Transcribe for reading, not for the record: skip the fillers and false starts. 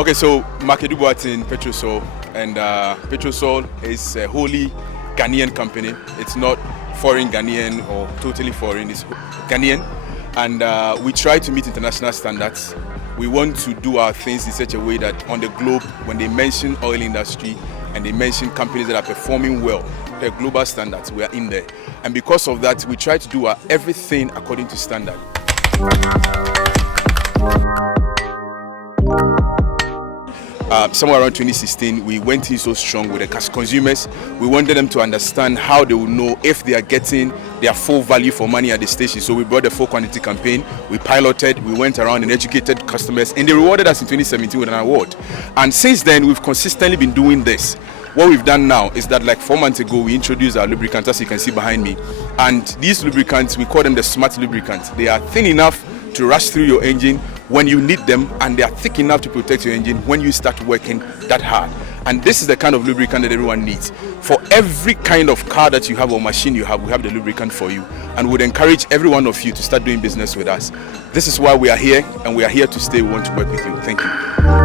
Okay, so Makedubuat in Petrosol, and Petrosol is a wholly Ghanaian company. It's not foreign Ghanaian or totally foreign, it's Ghanaian. And we try to meet international standards. We want to do our things in such a way that on the globe, when they mention oil industry and they mention companies that are performing well, the global standards, we are in there. And because of that, we try to do everything according to standard. Somewhere around 2016, we went in so strong with the consumers. We wanted them to understand how they will know if they are getting their full value for money at the station. So we brought the full quantity campaign, we piloted, we went around and educated customers, and they rewarded us in 2017 with an award. And since then, we've consistently been doing this. What we've done now is that like 4 months ago, we introduced our lubricants, as you can see behind me. And these lubricants, we call them the smart lubricants. They are thin enough to rush through your engine when you need them, and they are thick enough to protect your engine when you start working that hard. And this is the kind of lubricant that everyone needs. For every kind of car that you have or machine you have, we have the lubricant for you, and would encourage every one of you to start doing business with us. This is why we are here, and we are here to stay. We want to work with you. Thank you.